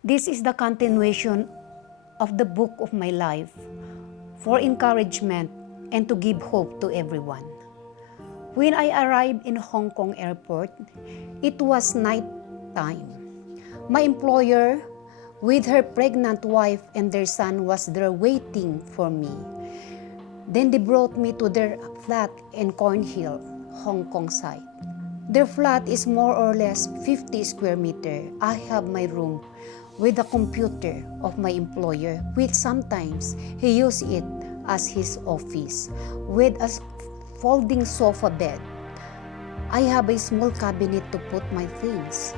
This is the continuation of the book of my life for encouragement and to give hope to everyone. When I arrived in Hong Kong airport, it was night time. My employer with her pregnant wife and their son was there waiting for me. Then they brought me to their flat in Cornhill, Hong Kong side. Their flat is more or less 50 square meter. I have my room with the computer of my employer, which sometimes he used it as his office, with a folding sofa bed. I have a small cabinet to put my things.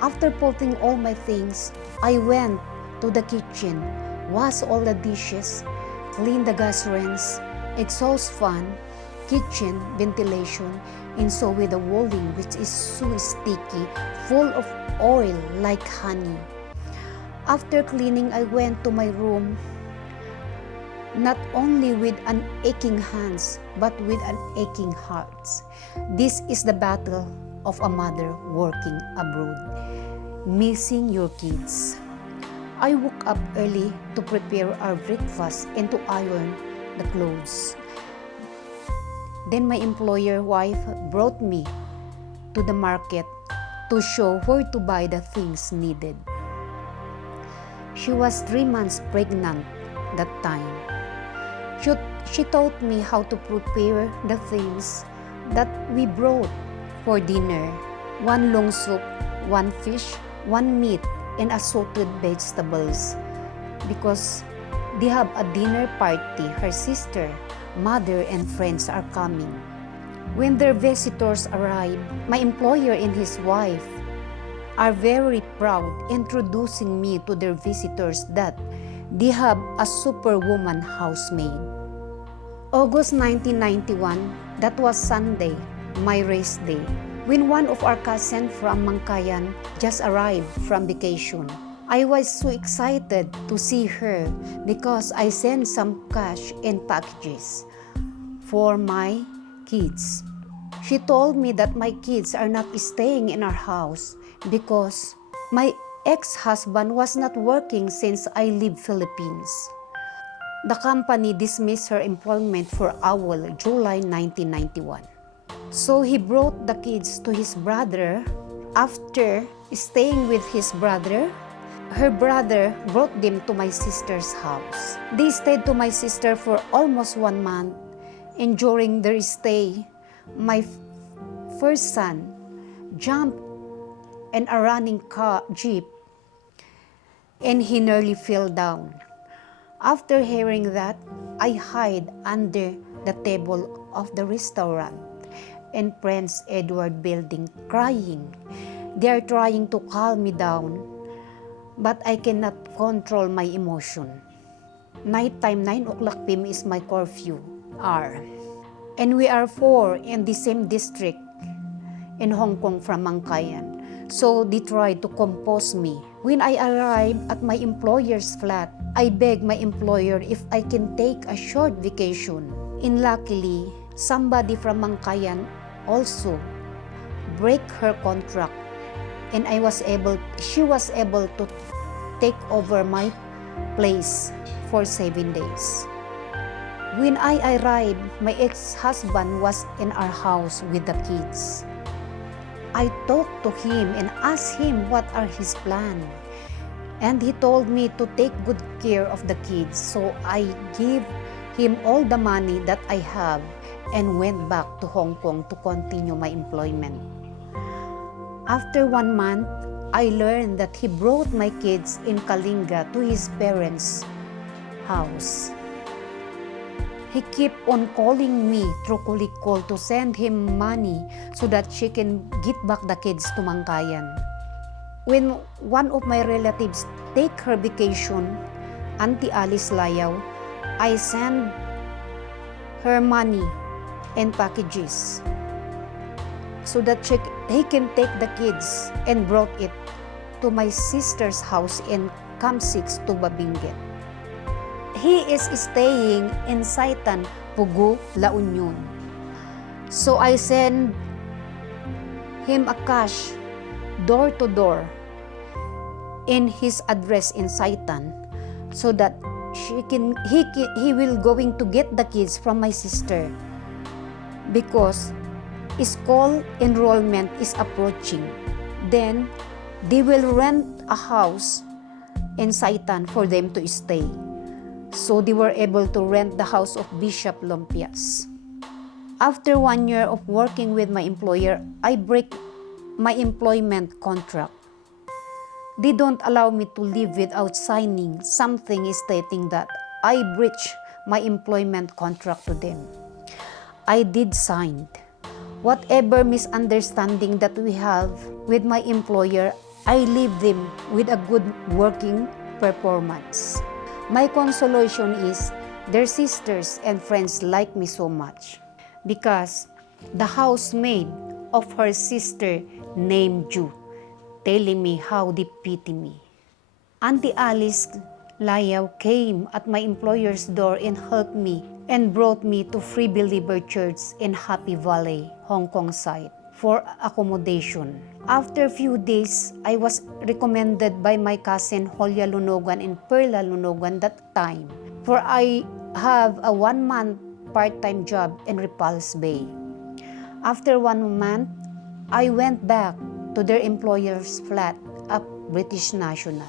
After putting all my things, I went to the kitchen, wash all the dishes, clean the gas range, exhaust fan, kitchen ventilation, and so with the walling which is so sticky, full of oil like honey. After cleaning, I went to my room, not only with an aching hands, but with an aching heart. This is the battle of a mother working abroad, missing your kids. I woke up early to prepare our breakfast and to iron the clothes. Then my employer wife brought me to the market to show where to buy the things needed. She was 3 months pregnant that time. She taught me how to prepare the things that we brought for dinner. 1 long soup, 1 fish, 1 meat, and assorted vegetables. Because they have a dinner party, her sister, mother, and friends are coming. When their visitors arrive, my employer and his wife are very proud introducing me to their visitors that they have a superwoman housemaid. August 1991, that was Sunday, my race day, when one of our cousins from Mangkayan just arrived from vacation. I was so excited to see her because I sent some cash and packages for my kids. She told me that my kids are not staying in our house because my ex-husband was not working since I leave Philippines. The company dismissed her employment for AWOL July 1991. So he brought the kids to his brother. After staying with his brother, her brother brought them to my sister's house. They stayed to my sister for almost 1 month, and during their stay, my first son jumped in a running jeep and he nearly fell down. After hearing that, I hid under the table of the restaurant in Prince Edward building crying. They are trying to calm me down, but I cannot control my emotion. Nighttime, 9 o'clock p.m. is my curfew hour. And we are 4 in the same district in Hong Kong from Mangkayan. So they tried to compose me. When I arrived at my employer's flat, I begged my employer if I can take a short vacation. And luckily, somebody from Mangkayan also break her contract, and she was able to take over my place for 7 days. When I arrived, my ex-husband was in our house with the kids. I talked to him and asked him what are his plans. And he told me to take good care of the kids. So I gave him all the money that I have and went back to Hong Kong to continue my employment. After 1 month, I learned that he brought my kids in Kalinga to his parents' house. He kept on calling me through call to send him money so that she can get back the kids to Mangkayan. When one of my relatives take her vacation, Auntie Alice Layaw, I send her money and packages so that he can take the kids and brought it to my sister's house in Camp 6 to Babinget. He is staying in Saitan, Pugu, La Union. So I send him a cash door to door in his address in Saitan so that he will going to get the kids from my sister because school enrollment is approaching. Then they will rent a house in Saitan for them to stay. So they were able to rent the house of Bishop Lumpias. After 1 year of working with my employer, I break my employment contract. They don't allow me to leave without signing something stating that I breached my employment contract to them. I did sign. Whatever misunderstanding that we have with my employer, I leave them with a good working performance. My consolation is their sisters and friends like me so much because the housemaid of her sister named Ju telling me how they pity me. Auntie Alice Layaw came at my employer's door and helped me and brought me to Free Believer Church in Happy Valley, Hong Kong site for accommodation. After a few days, I was recommended by my cousin Holya Lunogan and Perla Lunogan that time for I have a 1 month part-time job in Repulse Bay. After 1 month, I went back to their employer's flat at British National.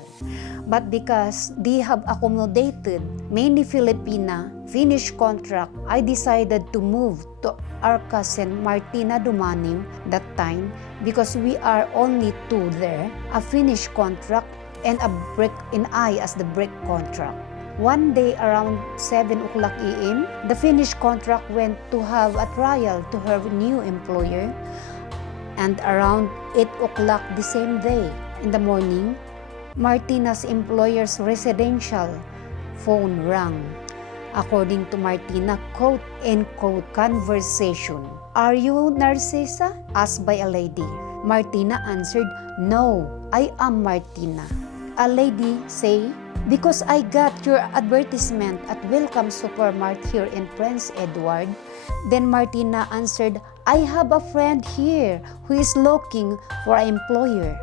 But because they have accommodated many Filipina Finnish contract, I decided to move to our cousin Martina Dumaniw that time because we are only 2 there, a Finnish contract and a break in I as the break contract. One day around 7 o'clock a.m., the Finnish contract went to have a trial to her new employer. And around 8 o'clock the same day in the morning, Martina's employer's residential phone rang. According to Martina, quote-unquote conversation. "Are you Narcisa?" asked by a lady. Martina answered, "No, I am Martina." A lady say, "Because I got your advertisement at Welcome Supermart here in Prince Edward." Then Martina answered, "I have a friend here who is looking for an employer."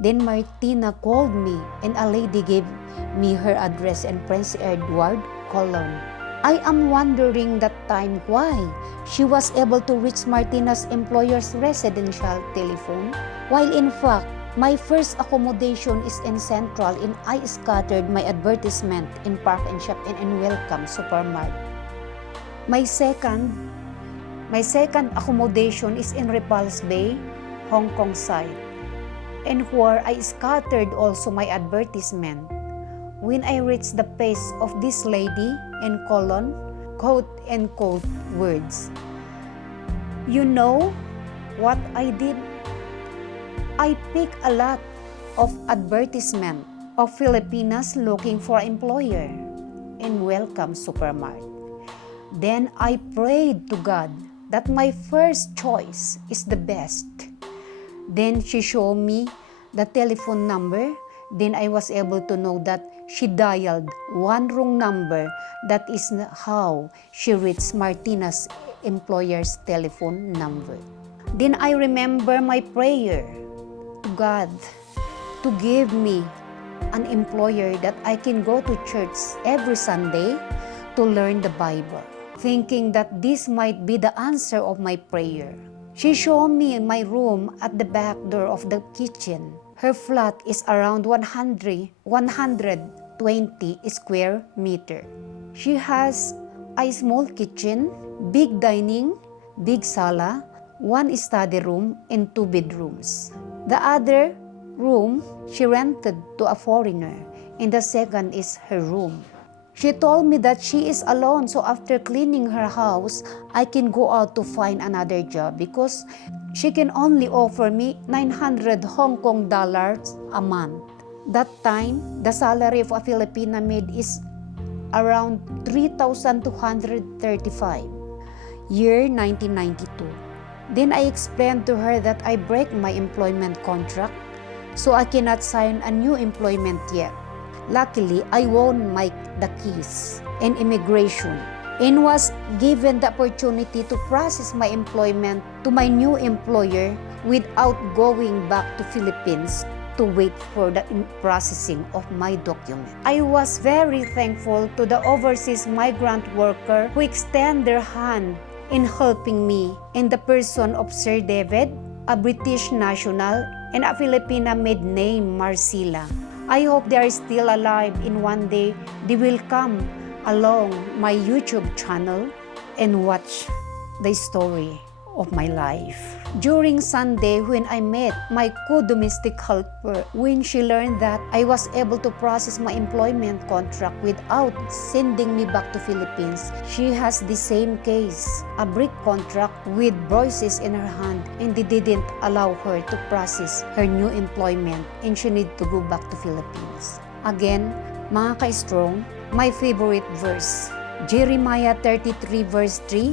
Then Martina called me and a lady gave me her address in Prince Edward, Cologne. I am wondering that time why she was able to reach Martina's employer's residential telephone, while in fact, my first accommodation is in Central and I scattered my advertisement in Park and Shop and in Welcome Supermart. My second accommodation is in Repulse Bay, Hong Kong side, and where I scattered also my advertisement. When I reached the place of this lady in Cologne, quote-unquote words. You know what I did? I picked a lot of advertisement of Filipinas looking for employer in Welcome Supermart. Then I prayed to God that my first choice is the best. Then she showed me the telephone number. Then I was able to know that she dialed one wrong number. That is how she reached Martina's employer's telephone number. Then I remember my prayer to God to give me an employer that I can go to church every Sunday to learn the Bible, thinking that this might be the answer of my prayer. She showed me my room at the back door of the kitchen. Her flat is around 120 square meter. She has a small kitchen, big dining, big sala, one study room, and 2 bedrooms. The other room she rented to a foreigner, and the second is her room. She told me that she is alone, so after cleaning her house, I can go out to find another job because she can only offer me 900 Hong Kong dollars a month. That time, the salary of a Filipina maid is around 3,235, year 1992. Then I explained to her that I break my employment contract, so I cannot sign a new employment yet. Luckily, I won the case in immigration and was given the opportunity to process my employment to my new employer without going back to Philippines to wait for the processing of my document. I was very thankful to the overseas migrant worker who extend their hand in helping me in the person of Sir David, a British national, and a Filipina maid named Marcela. I hope they are still alive and one day they will come along my YouTube channel and watch the story of my life. During Sunday, when I met my co-domestic helper, when she learned that I was able to process my employment contract without sending me back to Philippines, she has the same case, a brick contract with braces in her hand, and they didn't allow her to process her new employment and she need to go back to Philippines. Again, mga ka-strong, my favorite verse, Jeremiah 33 verse 3,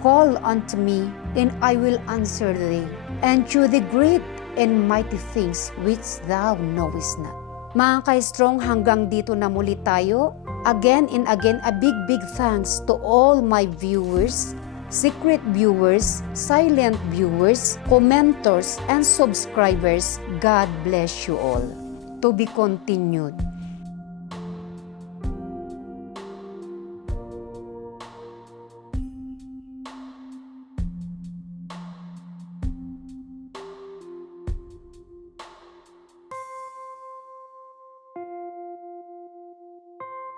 "Call unto me, and I will answer thee, and shew thee great and mighty things which thou knowest not." Mga ka-strong, hanggang dito na muli tayo. Again and again, a big thanks to all my viewers, secret viewers, silent viewers, commenters, and subscribers. God bless you all. To be continued.